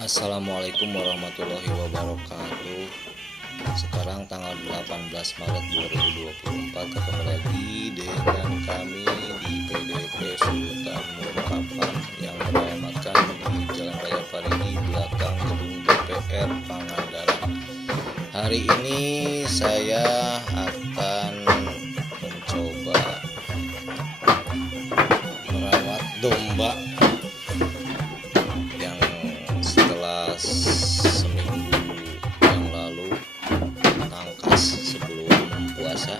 Assalamualaikum warahmatullahi wabarakatuh. Sekarang tanggal 18 Maret 2024, ketemu lagi dengan kami di PDP Sultan Murukapan yang beralamatkan di Jalan Raya Parigi belakang gedung DPR Pangandaran. Hari ini saya akan mencoba merawat domba yang setelah seminggu yang lalu tangkas sebelum puasa.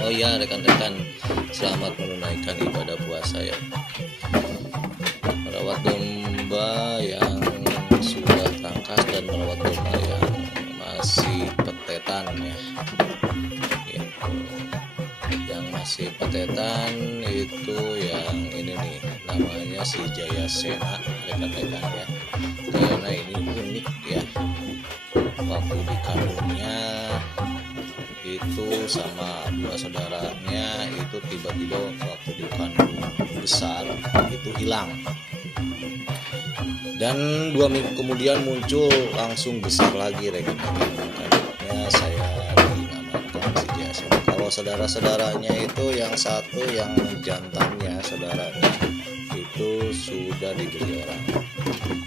Oh ya rekan-rekan, selamat menunaikan ibadah puasa ya. Merawat domba yang sudah tangkas dan merawat domba yang masih petetan ya. Yang masih petetan itu yang ini nih, namanya si Jaya Sena rekan-rekan ya. Karena ini unik ya, waktu dikandungnya itu sama dua saudaranya itu tiba-tiba waktu dikandung besar itu hilang, dan 2 minggu kemudian muncul langsung besar lagi rekan-rekan. Makanya saya dinamakan si Jaya Sena. Kalau saudara-saudaranya itu yang satu yang jantannya saudaranya itu sudah dibeli orang.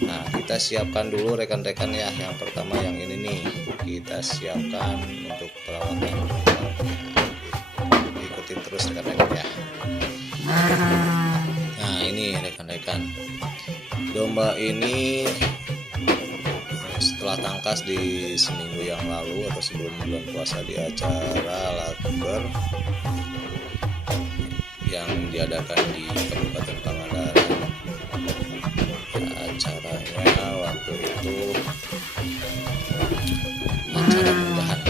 Nah, kita siapkan dulu rekan-rekan ya. Yang pertama yang ini nih, kita siapkan untuk perawatan. Ikutin terus rekan-rekan ya. Nah, ini rekan-rekan, domba ini setelah tangkas di seminggu yang lalu atau sebelum bulan puasa di acara Lakber yang diadakan di Kabupaten Pangandaran. Acaranya waktu itu acara munggahan.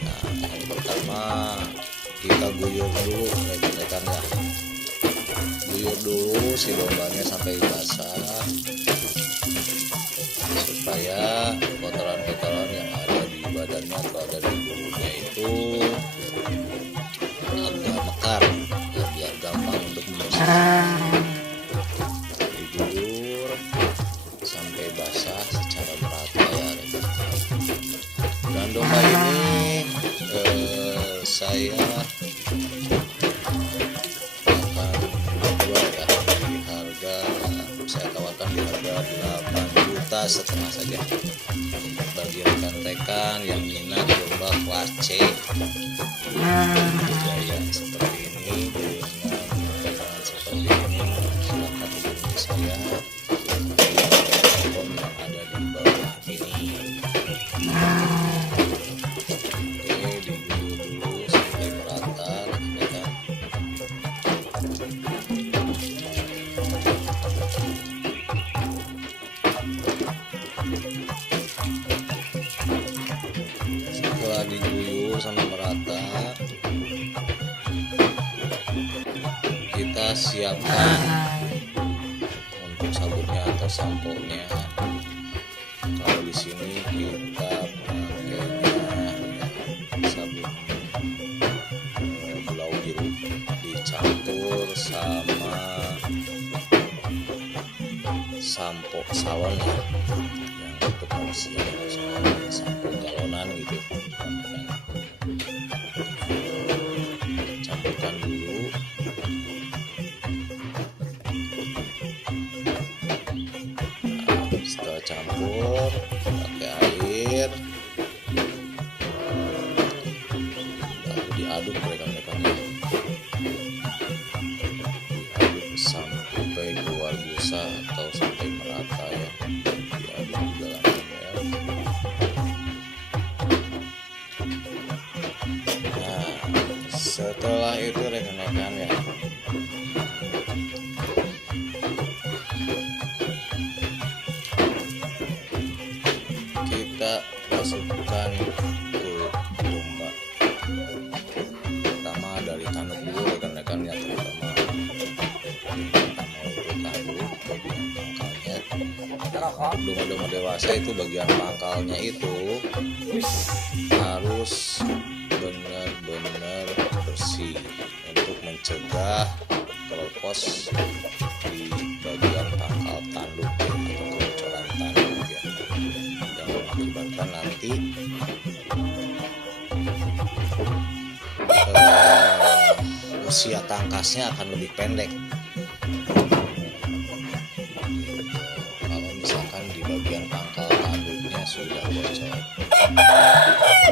Nah, yang pertama kita guyur dulu rekan-rekan ya. Guyur dulu si dombanya sampai basah supaya kotoran-kotoran yang ada di badannya atau ada di bulunya itu agak mekar ya, biar gampang untuk membersihkan. Diguyur sampai basah secara merata ya rekan. Dan domba ini saya akan jual ya di harga, saya tawarkan di harga 8,5 juta saja. Bagi rekan-rekan yang minat domba kelas C Jaya seperti ini dengan potongan seperti ini, silahkan hubungi saya di telepon yang ada di bawah ini. Oke, diguyur dulu sampai merata rekan-rekan. Setelah diguyur sampai merata, kita siapkan untuk sabunnya atau sampo-nya. Kalau di sini kita pakainya sabun Pulau Biru dicampur sama sampo sawan ya, yang untuk membersihkan sampo galonan gitu. Campurkan dulu. Setelah campur pakai air, lalu diaduk rekan-rekan, diaduk sampai keluar busa atau sampai merata ya, diaduk di dalam ember. Nah, setelah itu rekan-rekan ya, kita masukkan ke domba. Pertama dari tanduk dulu rekan-rekan ya, terutama itu tanduk bagian pangkalnya. Untuk domba-domba dewasa itu bagian pangkalnya itu harus benar-benar bersih untuk mencegah keropos di bagian pangkal tanduk atau kebocoran rekan-rekan, nanti usia tangkasnya akan lebih pendek. Kalau misalkan di bagian pangkal tanduknya sudah bocor,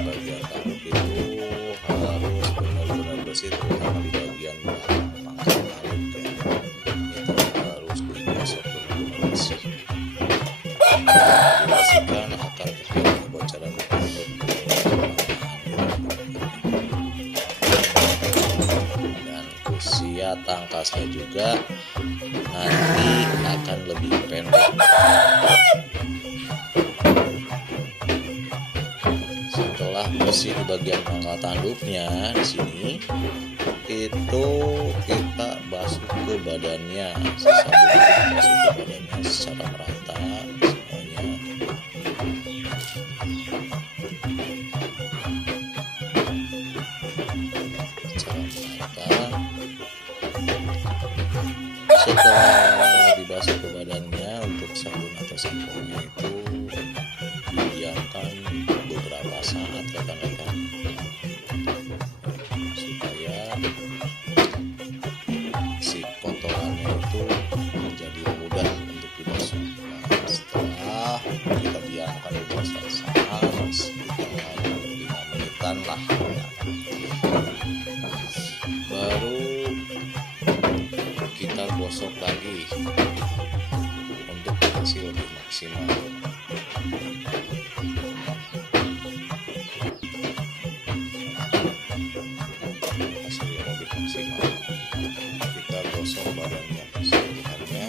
bagian tanduk itu harus benar-benar bersih, terutama di bagian pangkal tanduk ya. Itu harus digosok benar-benar bersih. Dibersihkan akan terjadi kebocoran di tanduk. Dan usia tangkasnya juga nanti akan lebih pendek. Setelah bersih di bagian pangkal tanduknya, di sini itu kita basuh ke badannya, sabun basuh ke badannya secara merata semuanya. Secara merata. Setelah dibasuh ke badannya, untuk sabun atau sampo-nya itu didiamkan beberapa saat rekan-rekan, supaya si kotorannya itu menjadi mudah untuk dibasuh. Nah, setelah kita diamkan beberapa saat, sekitar 5 menitan lah, baru kita gosok lagi untuk hasil lebih maksimal. Hasil yang lebih maksimal, kita gosok badannya keseluruhannya.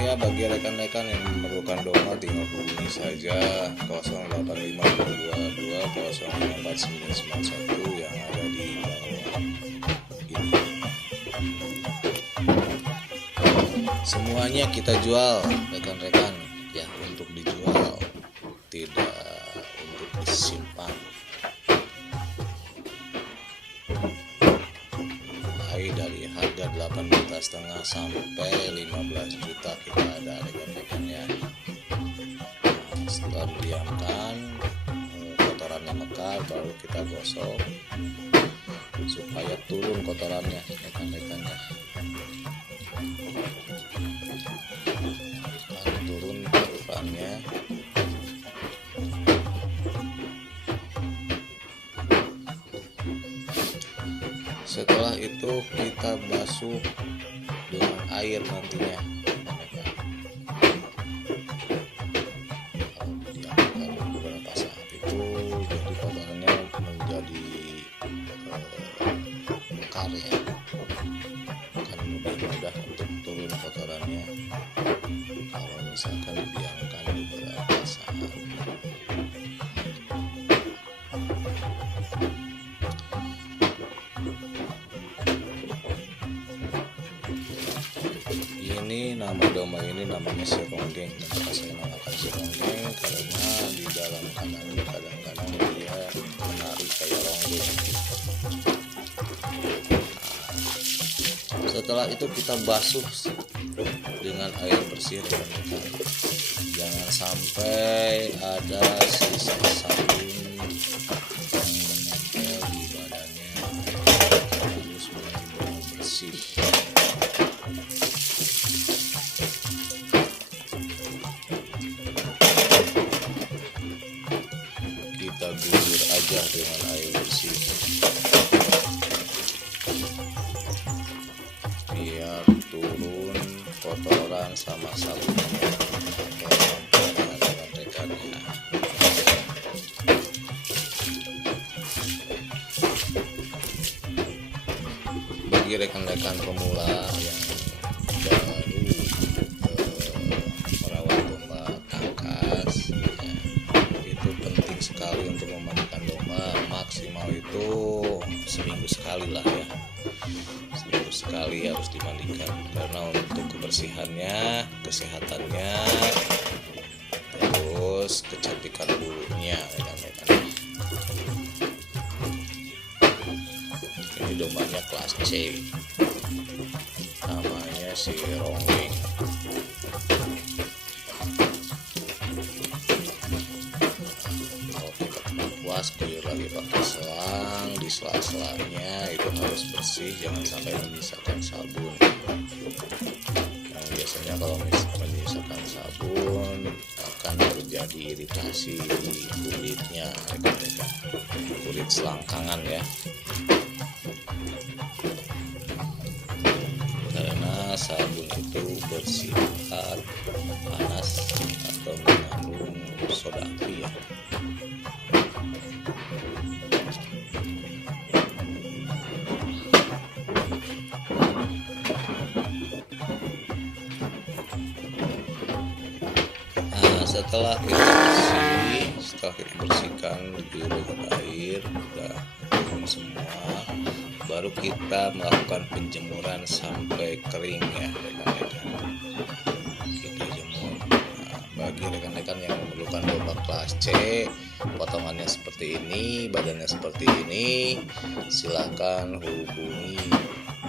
Ya, bagi rekan-rekan yang memerlukan doma tinggal hubungi saja 0852205491 yang ada di bawah ini. Semuanya kita jual rekan-rekan ya, untuk dijual, tidak untuk disimpan. Mulai dari harga 8,5 juta sampai 15 juta kita ada rekan-rekan ya. Nah, setelah didiamkan kotorannya mekar, baru kita gosok supaya turun kotorannya rekan-rekan ya. Turun kotorannya. Setelah itu kita basuh dengan air nantinya. Kalau didiamkan beberapa saat itu, jadi kotorannya menjadi mekar ya, akan lebih mudah untuk turun kotorannya kalau misalkan didiamkan beberapa saat. Ini nama domba ini namanya si ronggeng. Kenapa saya namakan si ronggeng? Karena di dalam kandangnya kadang-kadang dia menari kayak ronggeng. Setelah itu kita basuh dengan air bersih rekan-rekan. Jangan sampai ada sisa sabun yang menempel di badannya. Harus benar-benar bersih. Kita guyur aja dengan air bersih biar turun kotoran sama sabunnya rekan-rekannya. Bagi rekan-rekan pemula yang baru merawat domba tangkas ya, itu penting sekali untuk memandikan domba. Maksimal itu seminggu sekali lah ya, seminggu sekali harus dimandikan, karena untuk kebersihannya, kesehatannya, terus kecantikan bulunya rekan-rekan. Ini dombanya kelas C, namanya si ronggeng. pas guyur lagi pakai selang, di sela-selanya itu harus bersih, jangan sampai menyisakan sabun. Nah, biasanya kalau menyisakan sabun akan terjadi iritasi di kulitnya, kulit selangkangan ya, karena sabun itu bersifat panas atau mengandung soda api ya. Setelah kita bersihkan dengan air, udah turun semua, baru kita melakukan penjemuran sampai kering ya rekan-rekan. Kita jemur. Nah, bagi rekan-rekan yang memerlukan domba kelas C, potongannya seperti ini, badannya seperti ini, silahkan hubungi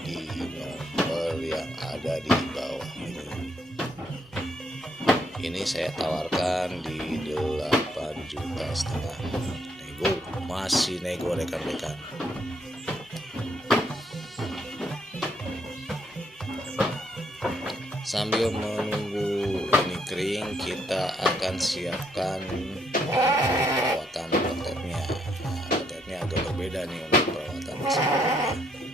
di nomor yang ada di bawah ini. Ini saya tawarkan di 8,5 juta. Nego, masih nego rekan-rekan. Sambil menunggu ini kering, kita akan siapkan perawatan ototnya. Nah, ototnya agak berbeda nih untuk perawatan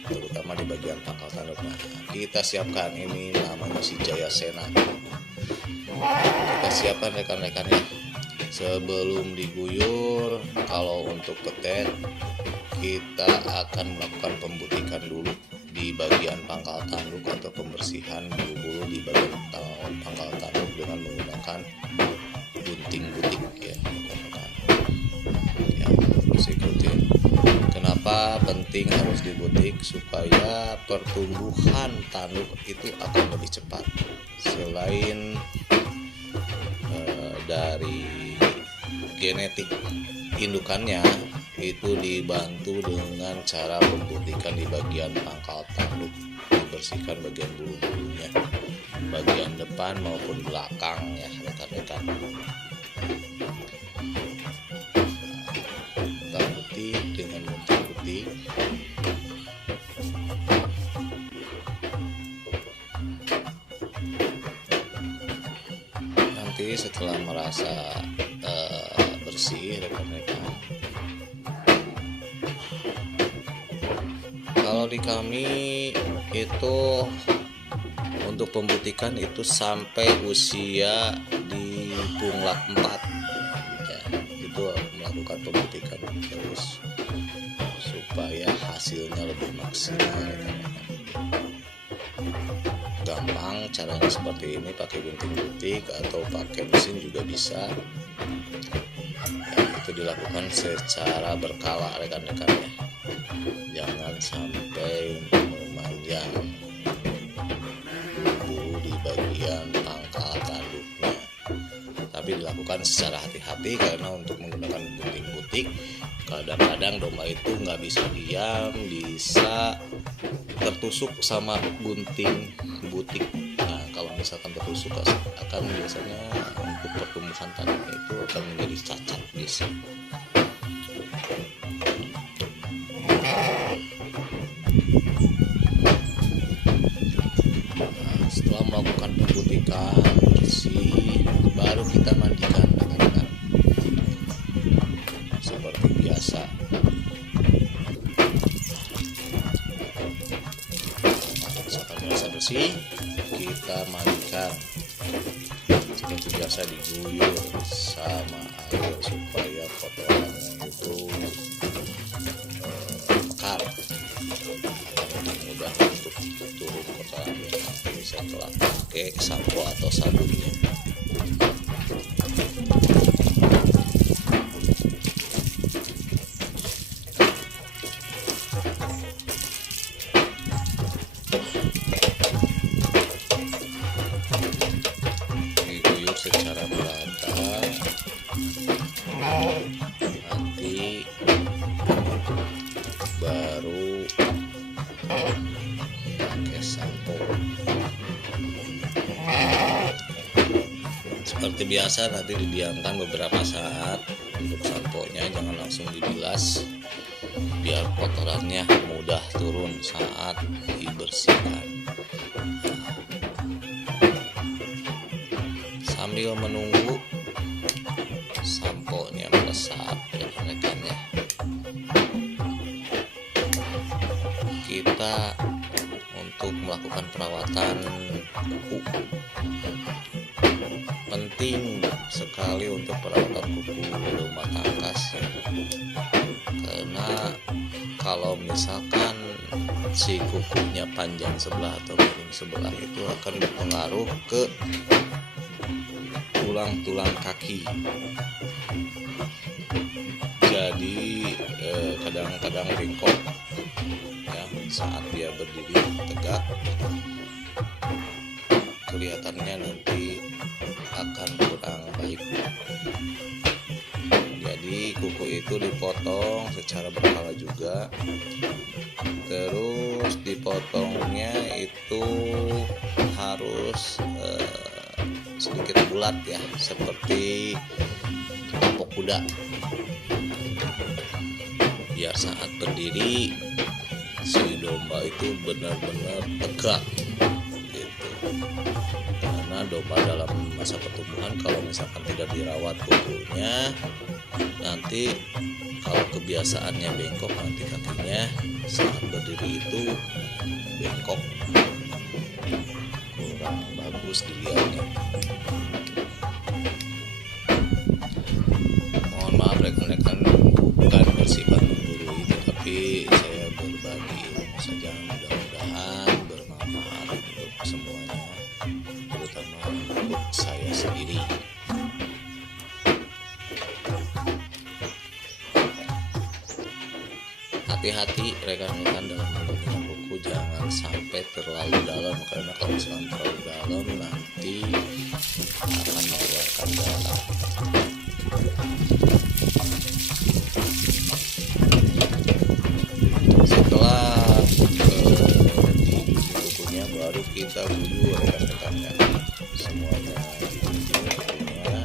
terutama di bagian pangkal tanduk. Nah, kita siapkan ini namanya si Jaya Sena. Kita siapkan rekan-rekannya. Sebelum diguyur, kalau untuk petet kita akan melakukan pembutikan dulu di bagian pangkal tanduk atau pembersihan bulu-bulu di bagian pangkal tanduk dengan menggunakan gunting butik ya. Ya, terus ikutin. Kenapa penting harus dibutik? Supaya pertumbuhan tanduk itu akan lebih cepat. Selain dari genetik indukannya itu dibantu dengan cara pembutikan di bagian pangkal tanduk, dibersihkan bagian bulu-bulunya, bagian depan maupun belakang ya rekan-rekan. Kita butik dengan gunting butik. Setelah merasa bersih rekan-rekan, kalau di kami itu untuk pembutikan itu sampai usia di punglak 4 ya, itu melakukan pembutikan terus supaya hasilnya lebih maksimal rekan-rekan. Gampang caranya seperti ini, pakai gunting butik atau pakai mesin juga bisa ya, itu dilakukan secara berkala rekan-rekan ya, jangan sampai memanjang bulu di bagian pangkal tanduknya, tapi dilakukan secara hati-hati karena untuk menggunakan gunting butik kadang-kadang domba itu nggak bisa diam, bisa tertusuk sama gunting butik. Nah, kalau misalkan tertusuk akan biasanya untuk pertumbuhan tanduknya itu akan menjadi cacat bisa. Nah, setelah melakukan pembutikan bersih, baru kita mandikan rekan-rekan seperti biasa. Bersih, kita mandikan seperti biasa, diguyur sama air supaya kotorannya itu mekar, lebih mudah untuk turun kotorannya setelah pakai sampo atau sabunnya. Secara merata, nanti baru pakai sampo. Seperti biasa nanti didiamkan beberapa saat Untuk sampo-nya jangan langsung dibilas, biar kotorannya mudah turun saat dibersihkan. Sambil menunggu sampo-nya meresap ya rekan ya, kita untuk melakukan perawatan kuku. Penting sekali untuk perawatan kuku rumah tangkas ya. Karena kalau misalkan si kukunya panjang sebelah atau miring sebelah, itu akan berpengaruh ke tulang-tulang kaki. Jadi kadang-kadang bengkok ya saat dia berdiri tegak, kelihatannya nanti akan kurang baik. Jadi kuku itu dipotong secara berkala juga, terus dipotongnya itu harus sedikit bulat ya, seperti topok kuda, biar saat berdiri si domba itu benar-benar tegak gitu. Karena domba dalam masa pertumbuhan kalau misalkan tidak dirawat kukunya, nanti kalau kebiasaannya bengkok, nanti kakinya saat berdiri itu bengkok, kurang bagus dilihatnya. Mohon maaf rekan-rekan, bukan bersifat menggurui, tetapi saya berbagi ilmu saja, mudah-mudahan bermanfaat untuk semuanya, terutama untuk saya sendiri. Hati-hati rekan-rekan dalam menyiram kuku, jangan sampai terlalu dalam, karena kalau misalkan terlalu dalam nanti akan mengeluarkan darah. Setelah di kukunya baru kita guyur rekan-rekannya, semuanya diguyur kukunya,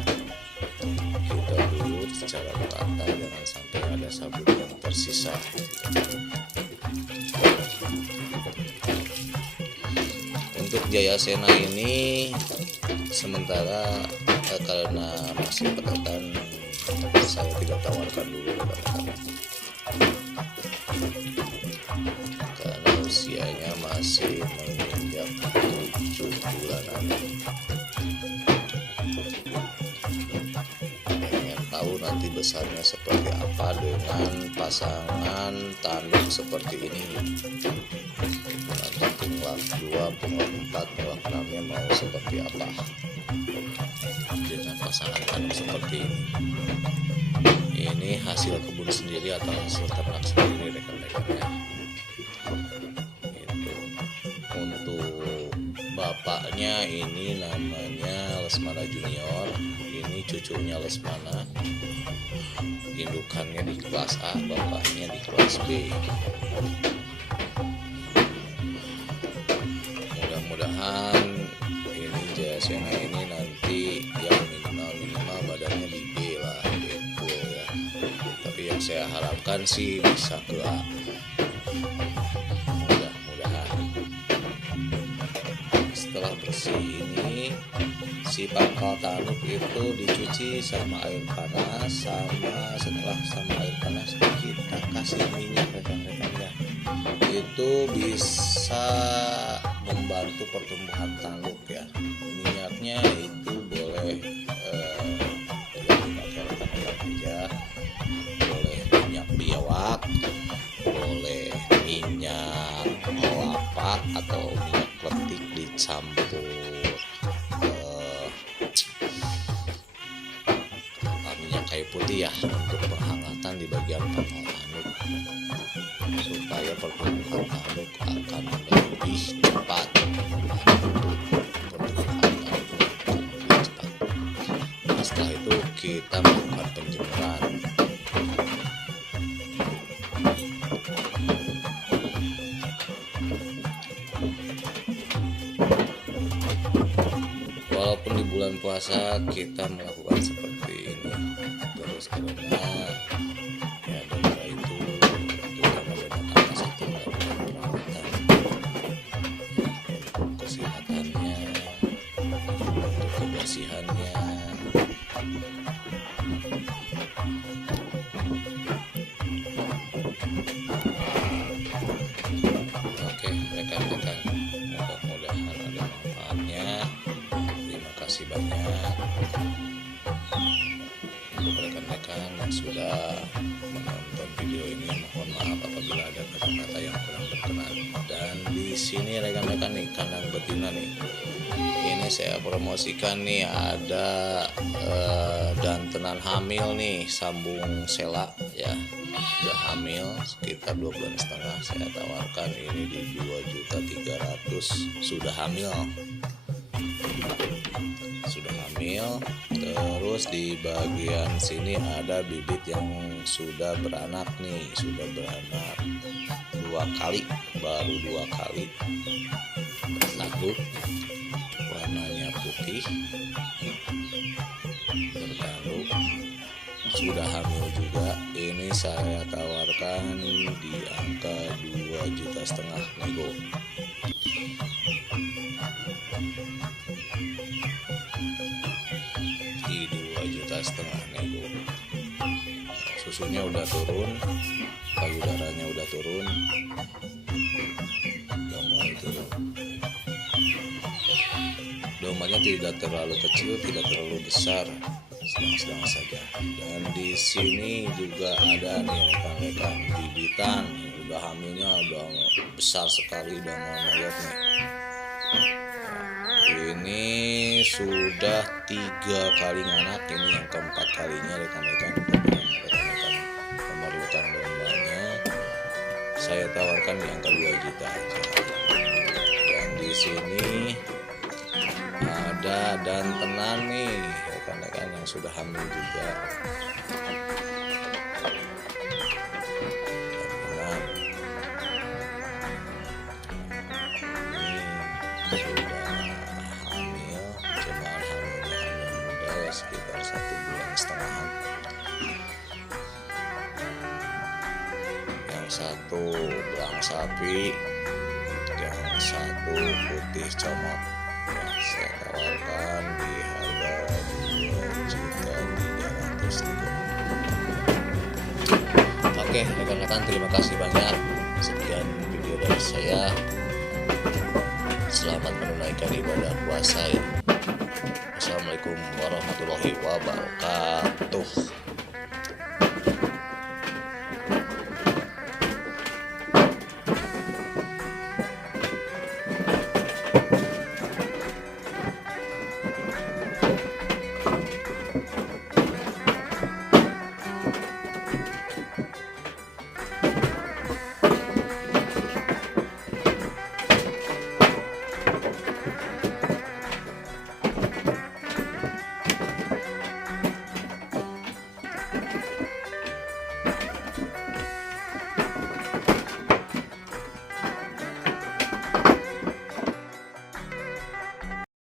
kita guyur secara merata, jangan sampai ada sabun yang tersisa. Untuk Jayasena ini sementara karena masih peternakan, saya tidak tawarkan dulu rekan-rekan, karena usianya masih menginjak 7 bulanan. Pengen tahu nanti besarnya seperti apa dengan pasangan tanduk seperti ini. Nanti punglak 2, punglak 4, punglak 6-nya mau seperti apa dengan pasangan tanduk seperti ini. Ini hasil kebun sendiri atau hasil ternak sendiri rekan-rekannya. Itu untuk bapaknya ini namanya Lesmana Junior, ini cucunya Lesmana, indukannya di kelas A, bapaknya di kelas B. Mudah-mudahan ini Jayasena ini nanti yang minimal badannya di B lah gitu ya, tapi yang saya harapkan sih bisa ke A, mudah-mudahan. Setelah bersih ini, si pangkal tanduk itu dicuci sama air panas, setelah sama air panas kita kasih minyak rekan-rekannya. Itu bisa membantu pertumbuhan tanduk ya. Minyaknya itu boleh yang dipakai rekan-rekan aja, boleh minyak biawak, boleh minyak kelapa atau minyak kletik dicampur minyak kayu putih ya, untuk penghangatan di bagian pangkal tanduk, supaya pertumbuhan tanduk akan lebih cepat. Nah, setelah itu kita melakukan penjemuran. Walaupun di bulan puasa kita melakukan seperti ini terus karena ya domba itu terutama domba atas itu melakukan perawatan untuk kesehatannya, untuk kebersihannya. Oke rekan-rekan, mudah-mudahan ada manfaatnya. Terima kasih banyak untuk rekan-rekan yang sudah menonton video ini. Mohon maaf apabila ada kata-kata yang kurang berkenan. Dan di sini rekan-rekan nih, kandang betina nih, ini saya promosikan nih, ada jantanan hamil nih, sambung sela ya, udah hamil sekitar 2,5 bulan. Saya tawarkan ini di 2.300.000. sudah hamil. Terus di bagian sini ada bibit yang sudah beranak nih, sudah beranak 2 kali, baru 2 kali. Satu warnanya putih bergaluk, sudah hamil juga. Ini saya tawarkan di angka 2,5 juta nego. Di 2,5 juta nego. Susunya udah turun, payudaranya udah turun, domba itu dombanya tidak terlalu kecil, tidak terlalu besar, sedang-sedang saja. Dan di sini juga ada nih rekan-rekan bibitan, udah hamilnya udah besar sekali, udah mau lihat nih. Ini sudah 3 kali nganak, ini yang keempat kalinya rekan-rekan. Rekan-rekan memerlukan dombanya, saya tawarkan di angka 2 juta aja. Dan di sini ada jantanan nih rekan-rekan yang sudah hamil juga. Jantanan ini sudah hamil, cuman hamilnya hamil muda ya, sekitar 1,5 bulan. Yang satu belang sapi, yang satu putih comot. Ya, saya tawarkan di harga 2.330.000. Oke rekan-rekan, terima kasih banyak. Sekian video dari saya. Selamat menunaikan ibadah puasa ya. Assalamualaikum warahmatullahi wabarakatuh.